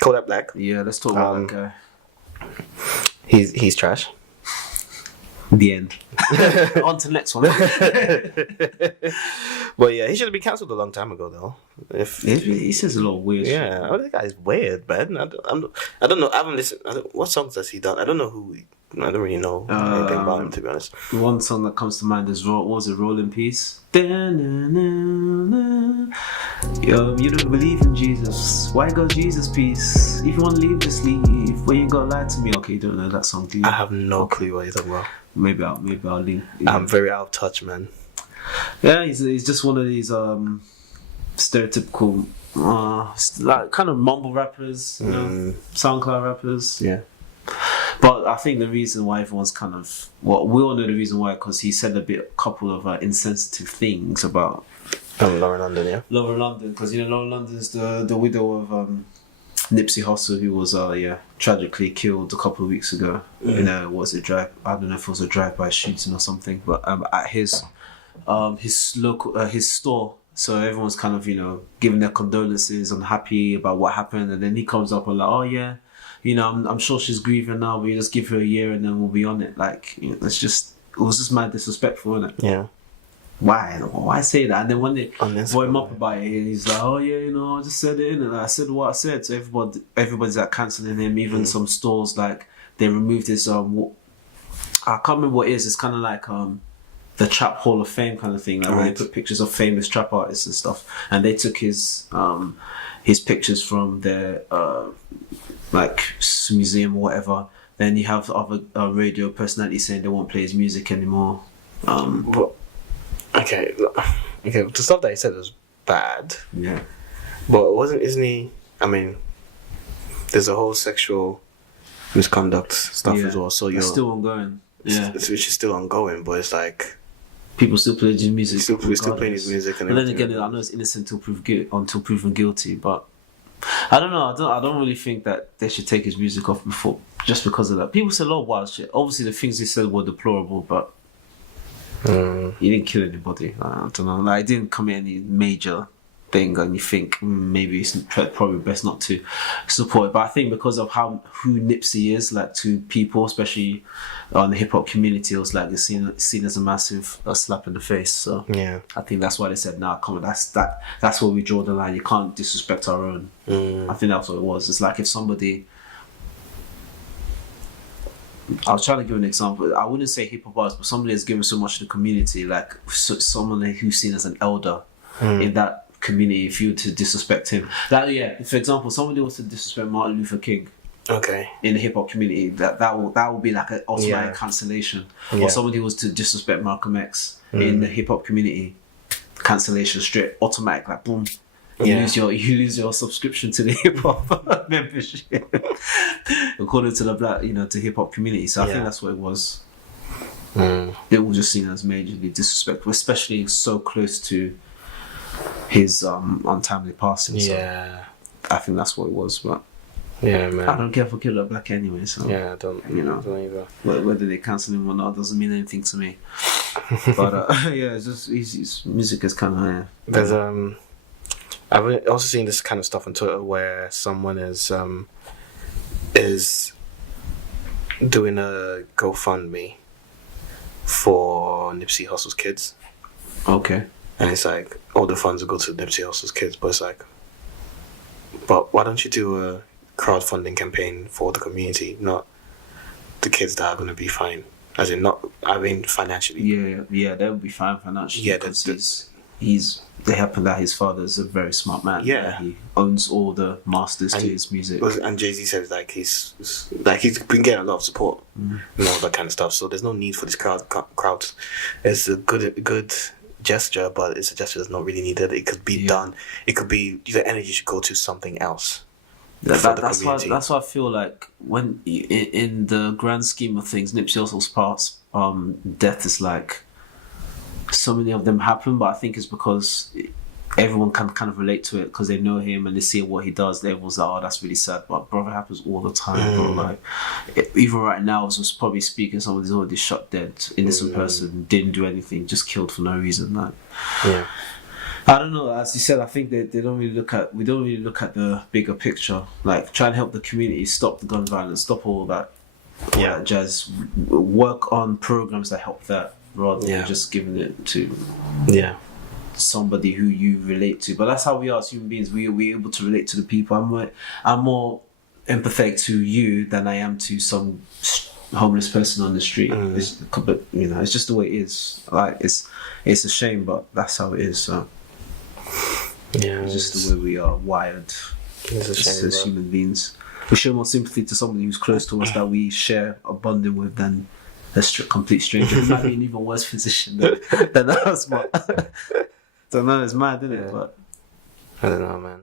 Kodak Black. Yeah, let's talk about that guy. He's trash. The end. On to the next one. Well, yeah, he should have been cancelled a long time ago, though. He says a lot of weird shit. Yeah, oh, this guy's weird, man. I don't know. I haven't listened. What songs has he done? I don't know who. I don't really know anything about him, to be honest. One song that comes to mind is what was it? Roll in Peace. Yo, you don't believe in Jesus. Why go Jesus peace? If you want to leave, just leave. When you got lie to me, okay, you don't know that song, do you? I have no clue what you're talking about. Maybe I'll leave. Yeah. I'm very out of touch, man. Yeah, he's just one of these stereotypical like kind of mumble rappers, you know, SoundCloud rappers. Yeah. But I think the reason why everyone's kind of we all know the reason why, because he said a couple of insensitive things about Lauren London, yeah. Lauren London, because Lauren London's the widow of Nipsey Hustle, who was tragically killed a couple of weeks ago. I don't know if it was a drive-by shooting or something, but at his local his store. So everyone's kind of giving their condolences, unhappy about what happened, and then he comes up and like, oh yeah, I'm sure she's grieving now, but you just give her a year and then we'll be on it. Like, it was just mad disrespectful, isn't it? Yeah. Why say that? And then when they vote him up about it, he's like, oh yeah, I just said it, and I said what I said. So everybody's like cancelling him. Even some stores, like, they removed his I can't remember what it is. It's kind of like the Trap Hall of Fame kind of thing, like where they put pictures of famous trap artists and stuff, and they took his pictures from their like museum or whatever. Then you have other radio personalities saying they won't play his music anymore. Okay, the stuff that he said was bad. Yeah. But isn't he? I mean, there's a whole sexual misconduct stuff as well. So it's still ongoing. Yeah, which is still ongoing. But it's like people still play his music. We're still playing his music, and then again, I know it's innocent until proven guilty. But I don't know. I don't really think that they should take his music off just because of that. People say a lot of wild shit. Obviously, the things he said were deplorable, but. He didn't kill anybody. I don't know. Like, he didn't commit any major thing, and you think maybe it's probably best not to support it. But I think because of who Nipsey is, like, to people, especially on the hip hop community, it was like it's seen as a massive slap in the face. So yeah, I think that's why they said, "Nah, come on, that's where we draw the line. You can't disrespect our own." I think that's what it was. It's like if somebody. I was trying to give an example. I wouldn't say hip hop artist, but somebody that's given so much to the community, like someone who's seen as an elder in that community. If you were to disrespect him, for example, somebody was to disrespect Martin Luther King, in the hip hop community, that will be like an automatic cancellation. Or somebody was to disrespect Malcolm X in the hip hop community, cancellation straight, automatic, like boom. You lose your subscription to the hip hop membership, according to the black, to hip hop community. So I think that's what it was. It was just seen as majorly disrespectful, especially so close to his untimely passing. So I think that's what it was. But yeah, man, I don't care for Kodak Black anyway. So I don't. Don't either. Whether they cancel him or not doesn't mean anything to me. But it's just his music is kind of There's I've also seen this kind of stuff on Twitter where someone is doing a GoFundMe for Nipsey Hussle's kids. Okay. And it's like all the funds will go to Nipsey Hussle's kids, but it's like, but why don't you do a crowdfunding campaign for the community, not the kids that are going to be fine? As in, financially. Yeah, they would be fine financially. Yeah, because they happen that his father is a very smart man. Yeah, he owns all the masters to his music. And Jay-Z says he's been getting a lot of support and all that kind of stuff. So there's no need for this crowd. It's a good gesture, but it's a gesture that's not really needed. It could be done. It could be the energy should go to something else. That's why I feel like when in the grand scheme of things, Nipsey Hussle's past death is like. So many of them happen, but I think it's because everyone can kind of relate to it because they know him and they see what he does. Everyone's like, oh, that's really sad. But brother, it happens all the time. Bro. Like, even right now, as I was probably speaking, somebody's already shot dead. Innocent person, didn't do anything, just killed for no reason. Like, I don't know. As you said, I think we don't really look at the bigger picture. Like, try and help the community stop the gun violence, stop all that jazz. Work on programs that help that, rather than just giving it to somebody who you relate to. But that's how we are as human beings. We're able to relate to the people. I'm more empathetic to you than I am to some homeless person on the street. But it's just the way it is. Like, it's a shame, but that's how it is. So it's just the way we are wired as human beings. We show more sympathy to somebody who's close to us that we share a bonding with than a complete stranger. He might be an even worse position than us, but don't know. It's mad, isn't it? But I don't know, man.